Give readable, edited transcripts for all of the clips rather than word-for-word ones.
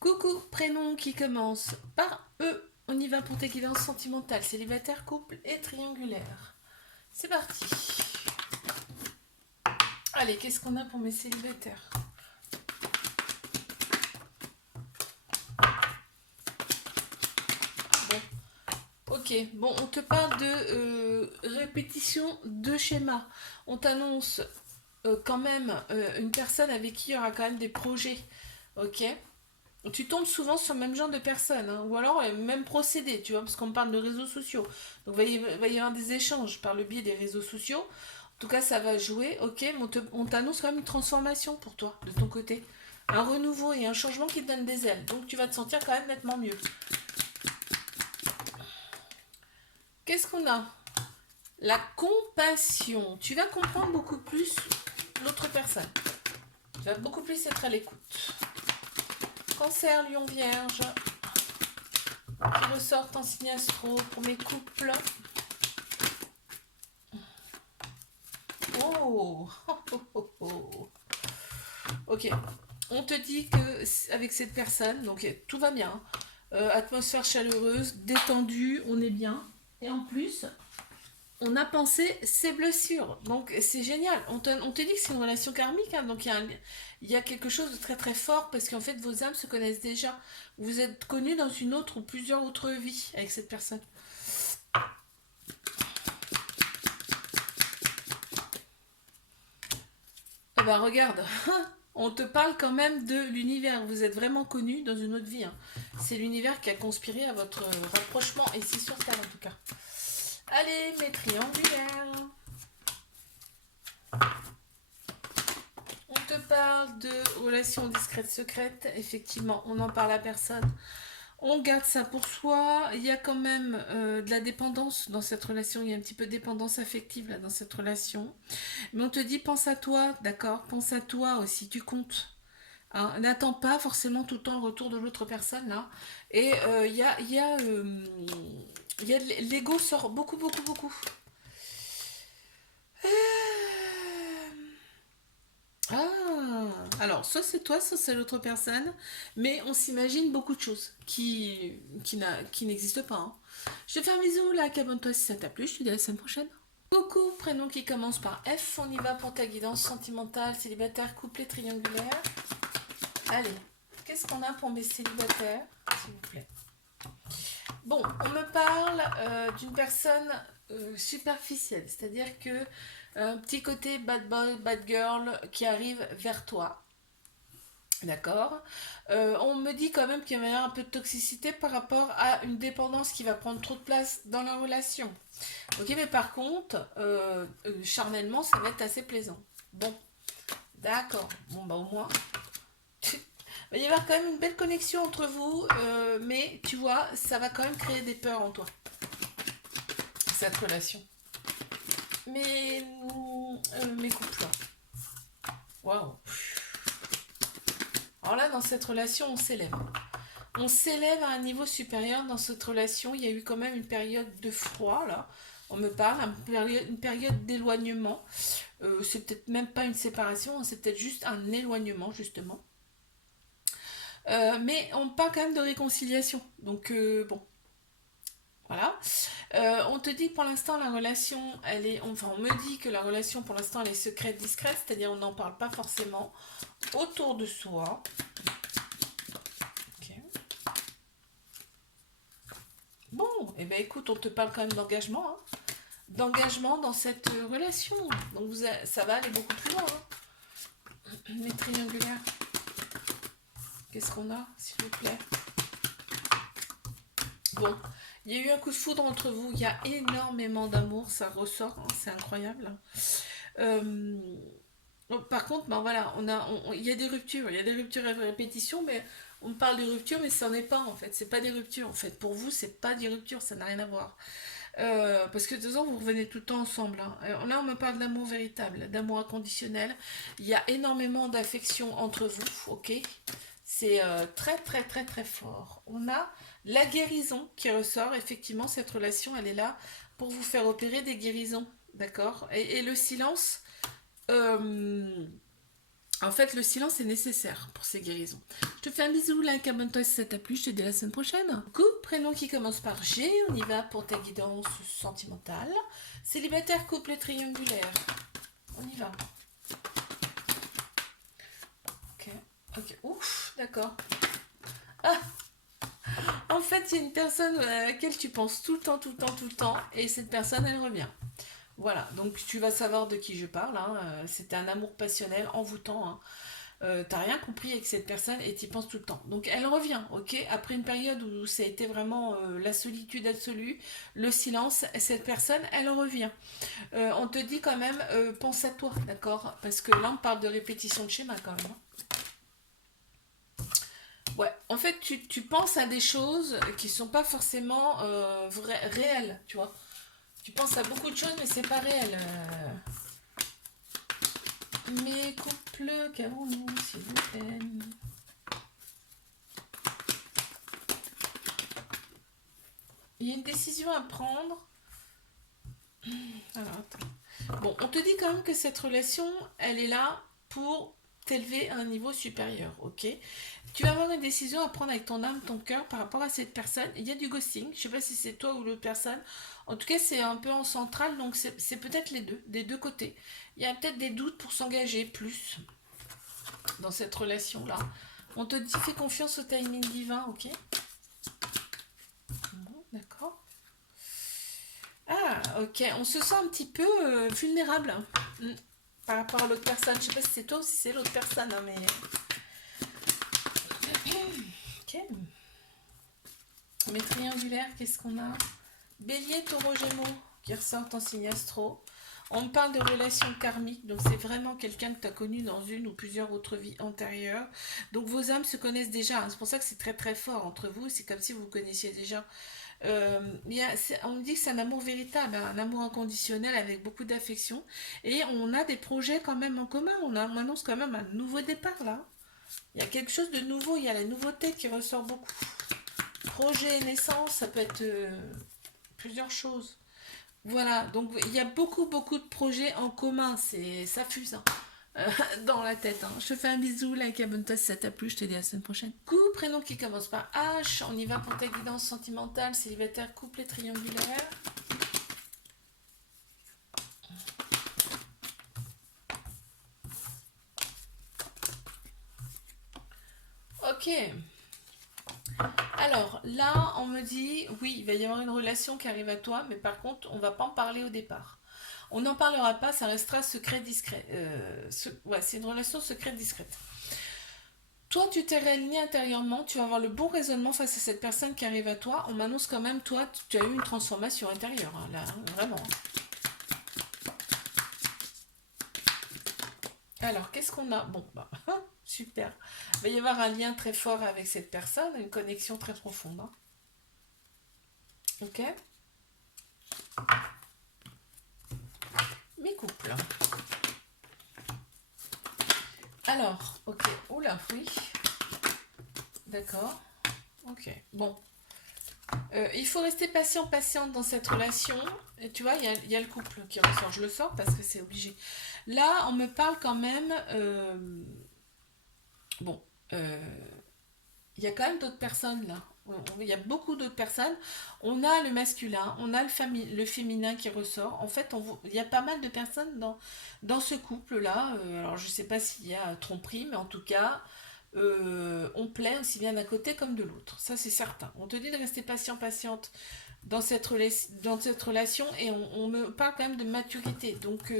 Coucou, prénom qui commence par E. On y va pour tes guidances sentimentales, célibataire, couple et triangulaire. C'est parti. Allez, qu'est-ce qu'on a pour mes célibataires? Bon, ok. Bon, on te parle de répétition de schéma. On t'annonce quand même une personne avec qui il y aura quand même des projets. Ok. Tu tombes souvent sur le même genre de personnes, hein, ou alors même procédé, tu vois, parce qu'on parle de réseaux sociaux. Donc va y avoir des échanges par le biais des réseaux sociaux. En tout cas, ça va jouer, ok, mais on t'annonce quand même une transformation pour toi, de ton côté. Un renouveau et un changement qui te donne des ailes. Donc tu vas te sentir quand même nettement mieux. Qu'est-ce qu'on a? La compassion. Tu vas comprendre beaucoup plus l'autre personne. Tu vas beaucoup plus être à l'écoute. Cancer, lion, vierge, qui ressortent en signe astro pour mes couples. Oh, ok. On te dit que avec cette personne, donc tout va bien. Atmosphère chaleureuse, détendue, on est bien. Et en plus, on a pensé ses blessures. Donc c'est génial. On te dit que c'est une relation karmique. Hein, donc il y a quelque chose de très très fort parce qu'en fait vos âmes se connaissent déjà. Vous êtes connus dans une autre ou plusieurs autres vies avec cette personne. Eh ben regarde, on te parle quand même de l'univers. Vous êtes vraiment connus dans une autre vie. Hein. C'est l'univers qui a conspiré à votre rapprochement, ici sur Terre en tout cas. Allez, mes triangulaires. On te parle de relations discrètes secrètes. Effectivement, on en parle à personne. On garde ça pour soi. Il y a quand même de la dépendance dans cette relation. Il y a un petit peu de dépendance affective là, dans cette relation. Mais on te dit, pense à toi, d'accord? Pense à toi aussi, tu comptes. Hein, n'attends pas forcément tout le temps le retour de l'autre personne là. Et y a l'ego sort beaucoup, beaucoup, beaucoup. Ah, alors soit c'est toi, soit c'est l'autre personne, mais on s'imagine beaucoup de choses qui n'existent pas. Hein. Je te fais un bisou, là, abonne-toi si ça t'a plu, je te dis à la semaine prochaine. Coucou, prénom qui commence par F, on y va pour ta guidance sentimentale, célibataire, couple et triangulaire. Allez, qu'est-ce qu'on a pour mes célibataires, s'il vous plaît? Bon, on me parle d'une personne superficielle, c'est-à-dire que un petit côté bad boy, bad girl qui arrive vers toi. D'accord. On me dit quand même qu'il va y avoir un peu de toxicité par rapport à une dépendance qui va prendre trop de place dans la relation. Ok, mais par contre, charnellement, ça va être assez plaisant. Bon, d'accord. Bon, bah au moins, il va y avoir quand même une belle connexion entre vous, mais tu vois, ça va quand même créer des peurs en toi, cette relation. Mes couples. Waouh. Alors là, dans cette relation, on s'élève. On s'élève à un niveau supérieur dans cette relation. Il y a eu quand même une période de froid, là. On me parle, une période d'éloignement. C'est peut-être même pas une séparation, hein, c'est peut-être juste un éloignement, justement. Mais on parle quand même de réconciliation. Donc, bon, voilà. On te dit que pour l'instant, la relation, elle est. Enfin, on me dit que la relation, pour l'instant, elle est secrète, discrète, c'est-à-dire on n'en parle pas forcément autour de soi. Ok. Bon, et eh ben écoute, on te parle quand même d'engagement, hein. D'engagement dans cette relation. Donc ça va aller beaucoup plus loin. Hein. Les triangulaires. Qu'est-ce qu'on a, s'il vous plaît? Bon, il y a eu un coup de foudre entre vous. Il y a énormément d'amour, ça ressort. Hein, c'est incroyable. Euh, Par contre, ben voilà, il y a des ruptures. Il y a des ruptures à répétition, mais on parle de ruptures, mais ça n'en est pas en fait. C'est pas des ruptures en fait. Pour vous, c'est pas des ruptures, ça n'a rien à voir. Parce que de toute façon, vous revenez tout le temps ensemble. Hein. Alors là, on me parle d'amour véritable, d'amour inconditionnel. Il y a énormément d'affection entre vous, ok? C'est très, très, très, très fort. On a la guérison qui ressort. Effectivement, cette relation, elle est là pour vous faire opérer des guérisons, d'accord? Et le silence, euh, En fait, le silence est nécessaire pour ces guérisons. Je te fais un bisou, like, abonne-toi si ça t'a plu, je te dis à la semaine prochaine. Couple, prénom qui commence par G, on y va pour ta guidance sentimentale. Célibataire, couple triangulaire. On y va. Ok, ok, ouf, d'accord. Ah, en fait, il y a une personne à laquelle tu penses tout le temps, tout le temps, tout le temps, et cette personne, elle revient. Voilà, donc tu vas savoir de qui je parle. Hein. C'est un amour passionnel, envoûtant. Hein. T'as rien compris avec cette personne et t'y penses tout le temps. Donc elle revient, ok. Après une période où ça a été vraiment la solitude absolue, le silence, cette personne, elle revient. On te dit quand même, pense à toi, d'accord. Parce que là, on parle de répétition de schéma quand même. Hein. Ouais, en fait, tu penses à des choses qui sont pas forcément réelles, tu vois. Tu penses à beaucoup de choses, mais c'est pas réel. Mes couples, qu'avons-nous, s'il vous plaît? Il y a une décision à prendre. Alors, attends. Bon, on te dit quand même que cette relation, elle est là pour t'élever à un niveau supérieur, ok? Tu vas avoir une décision à prendre avec ton âme, ton cœur par rapport à cette personne. Il y a du ghosting, je sais pas si c'est toi ou l'autre personne. En tout cas, c'est un peu en centrale, donc c'est peut-être les deux, des deux côtés. Il y a peut-être des doutes pour s'engager plus dans cette relation-là. On te dit fais confiance au timing divin, ok? Bon, d'accord. Ah, ok. On se sent un petit peu vulnérable par rapport à l'autre personne. Je sais pas si c'est toi ou si c'est l'autre personne, hein, mais. Ok. Mais triangulaire, qu'est-ce qu'on a? Bélier, taureau, gémeaux qui ressortent en signe astro. On me parle de relations karmiques, donc c'est vraiment quelqu'un que tu as connu dans une ou plusieurs autres vies antérieures. Donc vos âmes se connaissent déjà, hein. C'est pour ça que c'est très très fort entre vous, c'est comme si vous vous connaissiez déjà. On me dit que c'est un amour véritable, hein, un amour inconditionnel avec beaucoup d'affection. Et on a des projets quand même en commun, on annonce quand même un nouveau départ là. Il y a quelque chose de nouveau, il y a la nouveauté qui ressort beaucoup. Projet, naissance, ça peut être plusieurs choses. Voilà, donc il y a beaucoup, beaucoup de projets en commun, ça fuse hein, dans la tête. Hein. Je te fais un bisou, like, abonne-toi si ça t'a plu, je te dis à la semaine prochaine. Couple, prénom qui commence par H, on y va pour ta guidance sentimentale, célibataire, couple et triangulaire. Ok, alors là, on me dit, oui, il va y avoir une relation qui arrive à toi, mais par contre, on va pas en parler au départ. On n'en parlera pas, ça restera secret discret. Ouais, c'est une relation secrète discrète. Toi, tu t'es réaligné intérieurement, tu vas avoir le bon raisonnement face à cette personne qui arrive à toi. On m'annonce quand même, toi, tu as eu une transformation intérieure, hein, là, hein, vraiment. Alors, qu'est-ce qu'on a? Bon, bah, super. Il va y avoir un lien très fort avec cette personne, une connexion très profonde. Hein. Ok. Mes couples. Alors, ok. Oula, oui. D'accord. Ok. Bon. Il faut rester patient, patiente dans cette relation. Et tu vois, il y a le couple qui ressort. Je le sors parce que c'est obligé. Là, on me parle quand même. Bon, euh, il y a quand même d'autres personnes là. Il y a beaucoup d'autres personnes. On a le masculin, on a le féminin qui ressort. En fait, il y a pas mal de personnes dans ce couple-là. Alors, je ne sais pas s'il y a tromperie, mais en tout cas, on plaît aussi bien d'un côté comme de l'autre. Ça, c'est certain. On te dit de rester patient, patiente dans cette relation et on me parle quand même de maturité. Donc,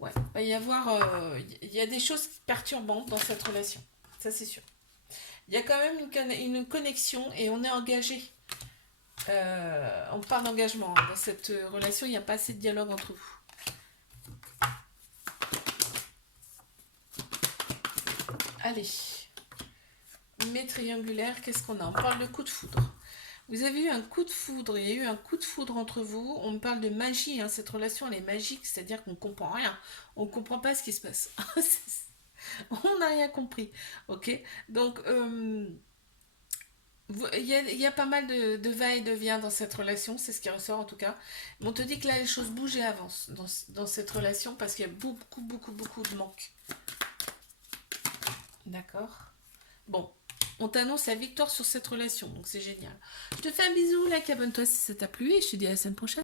ouais, il y a des choses perturbantes dans cette relation. Ça, c'est sûr. Il y a quand même une connexion et on est engagé. On parle d'engagement. Dans cette relation, il n'y a pas assez de dialogue entre vous. Allez. Mais triangulaire, qu'est-ce qu'on a? On parle de coup de foudre. Vous avez eu un coup de foudre, il y a eu un coup de foudre entre vous. On me parle de magie, hein. Cette relation elle est magique, c'est-à-dire qu'on ne comprend rien. On ne comprend pas ce qui se passe. On n'a rien compris. Ok. Donc, Il y a pas mal de va-et-vient dans cette relation, c'est ce qui ressort en tout cas. Mais on te dit que là, les choses bougent et avancent dans cette relation parce qu'il y a beaucoup de manque. D'accord. Bon, on t'annonce la victoire sur cette relation, donc c'est génial. Je te fais un bisou, like, abonne-toi si ça t'a plu et je te dis à la semaine prochaine.